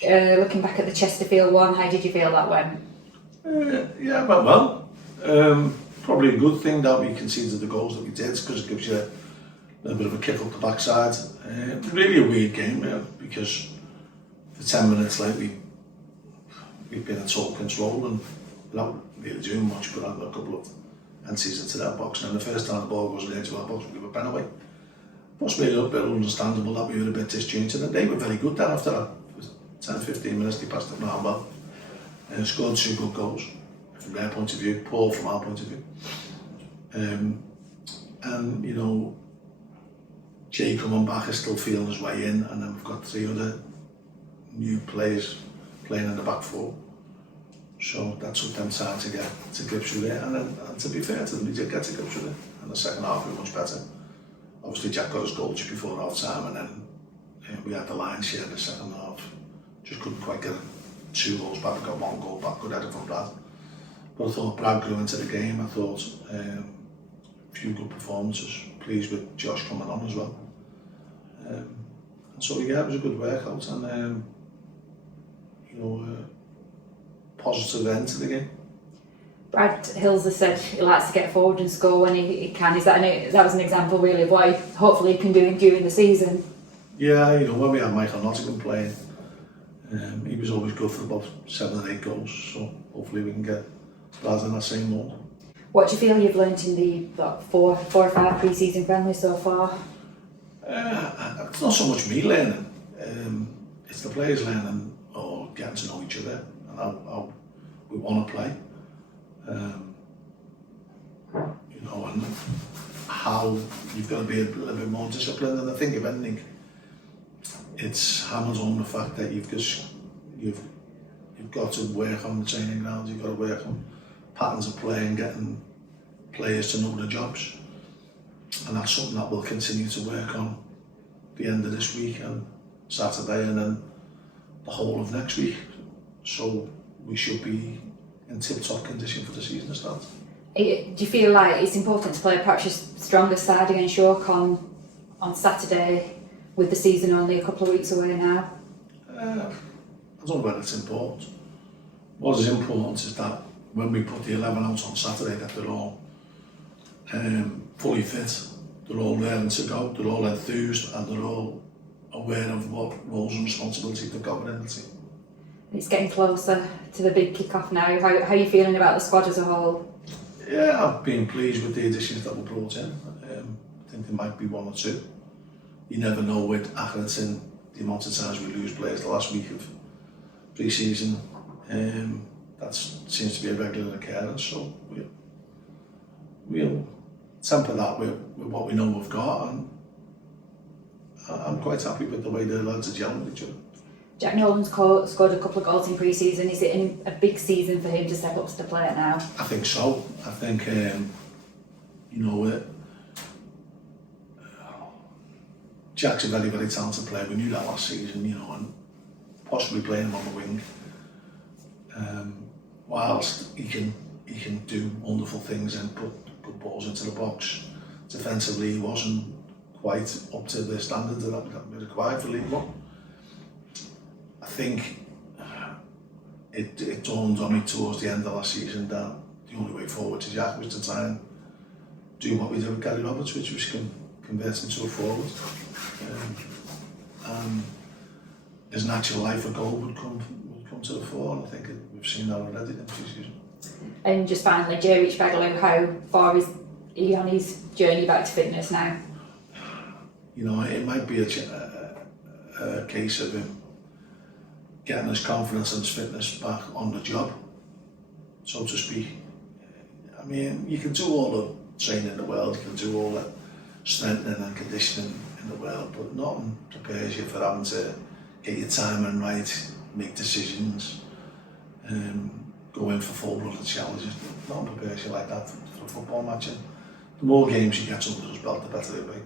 Looking back at the Chesterfield one, how did you feel that went? Yeah, it went well. Probably a good thing that we conceded the goals that we did, because it gives you a little bit of a kick up the backside. Really a weird game, because for 10 minutes we've been in total control and without really doing much, but having a couple of empties into their box. And then the first time the ball goes into our box, we give a pen away. Must be a little bit understandable that we were a bit disjointed, and they were very good then after that. 10-15 minutes they passed it round well. Scored 2 good goals from their point of view, poor from our point of view. And you know, Jay coming back is still feeling his way in, and then we've got 3 other new players playing in the back 4. So that took them time to get to grips with it, and to be fair to them, they did get to grips with it. And the second half we were much better. Obviously Jack got his goal just before half time, and then we had the lion's share in the second half. Just couldn't quite get 2 goals back. We got 1 goal back, good header from Brad. But I thought Brad grew into the game. I thought a few good performances. Pleased with Josh coming on as well. And so yeah, it was a good workout, and you know, positive end to the game. Brad Hills has said he likes to get forward and score when he can. That was an example really of what hopefully he can do during the season? Yeah, you know, when we had Michael Nottingham playing, he was always good for about 7 or 8 goals, so hopefully we can get Brad in that same mould. What do you feel you've learnt in the 4 or 5 pre-season friendlies so far? It's not so much me learning, it's the players learning or getting to know each other and how we want to play. You know, and how you've got to be a little bit more disciplined. And I think if anything, it's hammers home the fact that you've got to work on the training grounds. You've got to work on patterns of play and getting players to know their jobs. And that's something that we'll continue to work on the end of this week and Saturday, and then the whole of next week. So we should be in tip-top condition for the season to start. Do you feel like it's important to play perhaps your stronger side against York on Saturday, with the season only a couple of weeks away now? I don't know whether it's important. What is important is that when we put the 11 out on Saturday, that they're all fully fit, they're all raring to go, they're all enthused, and they're all aware of what roles and responsibilities they've got within the team. It's getting closer to the big kick-off now. How are you feeling about the squad as a whole? Yeah, I've been pleased with the additions that were brought in. I think there might be 1 or 2. You never know with Accrington, the amount of times we lose players the last week of pre-season. That seems to be a regular occurrence, so we'll temper that with what we know we've got, and I'm quite happy with the way the lads are gelling with each other. Jack Nolan's scored a couple of goals in pre-season. Is it in a big season for him to step up to the plate now? I think so. I think, you know, Jack's a very, very talented player. We knew that last season, you know, and possibly playing him on the wing. Whilst he can do wonderful things and put good balls into the box, defensively he wasn't quite up to the standards that we required for League One. I think it dawned on me towards the end of last season that the only way forward to Jack was to try and do what we did with Gary Roberts, which was convert him to a forward. And his natural life of goal would come to the fore, and I think we've seen that already in pre-season. And just finally, Jay Rich-Baghuelou, how far is he on his journey back to fitness now? You know, it might be a case of him getting his confidence and his fitness back on the job, so to speak. I mean, you can do all the training in the world, you can do all the strengthening and conditioning in the world, but nothing prepares you for having to get your timing right, make decisions, go in for full running challenges. Nothing prepares you like that for a football match. And the more games you get under his belt, the better it'll be.